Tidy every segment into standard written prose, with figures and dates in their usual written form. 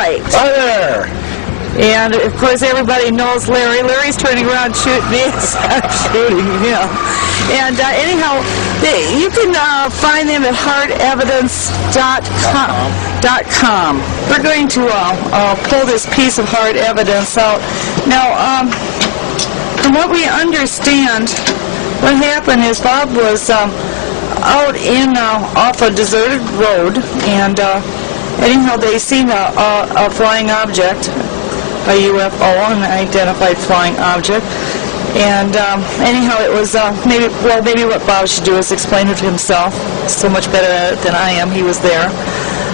Right. Hi there. And of course everybody knows Larry. Larry's turning around shooting me as I'm shooting him. And anyhow, you can find them at hardevidence.com. We're going to pull this piece of hard evidence out. Now, from what we understand, what happened is Bob was out in off a deserted road, and anyhow, they seen a flying object, a UFO, an identified flying object. And anyhow, it was maybe what Bob should do is explain it himself. He's so much better at it than I am. He was there,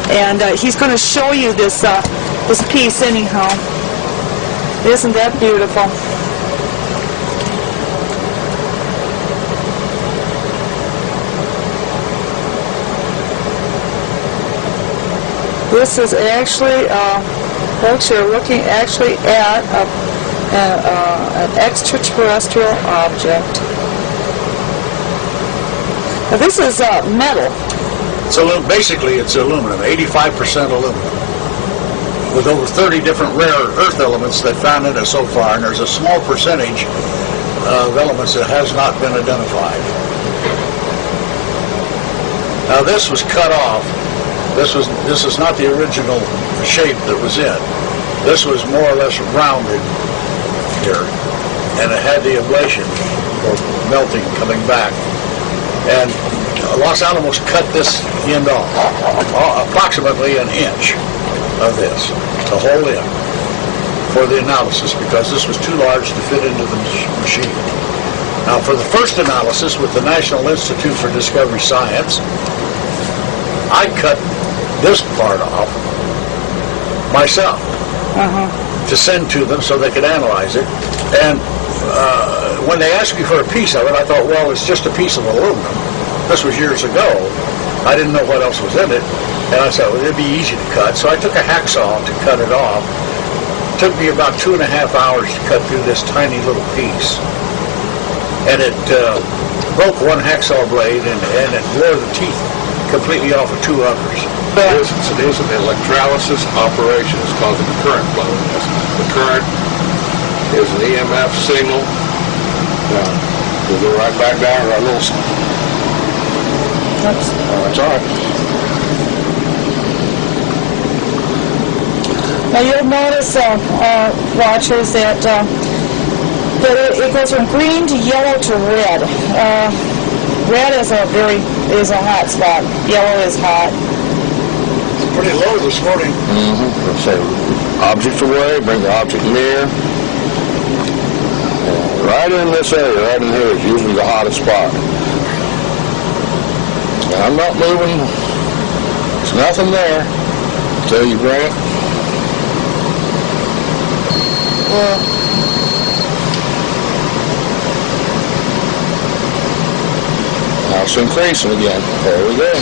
and he's going to show you this this piece. Anyhow, isn't that beautiful? This is actually, folks, you're looking actually at an extraterrestrial object. Now, this is metal. So basically, it's aluminum, 85% aluminum, with over 30 different rare earth elements that found in it so far, and there's a small percentage of elements that has not been identified. Now, this was cut off. This is not the original shape that was in. This was more or less rounded here, and it had the ablation or melting coming back. And Los Alamos cut this end off, approximately an inch of this, the whole end, for the analysis, because this was too large to fit into the machine. Now, for the first analysis with the National Institute for Discovery Science, I cut this part off myself to send to them so they could analyze it. And when they asked me for a piece of it, I thought, well, it's just a piece of aluminum. This was years ago. I didn't know what else was in it. And I said, well, it'd be easy to cut. So I took a hacksaw to cut it off. It took me about 2.5 hours to cut through this tiny little piece. And it broke one hacksaw blade, and it wore the teeth completely off of two others. It is an electrolysis operation. It's causing a current flow. The current is an EMF signal. We'll go right back down to our little... That's all right. Now you'll notice, watchers, that it goes from green to yellow to red. Red is a hot spot. Yellow is hot. It's pretty low this morning. So, object away, bring the object near. Right in this area, right in here, is usually the hottest spot. And I'm not moving. There's nothing there. Tell you, Grant. Now it's increasing again. There we go.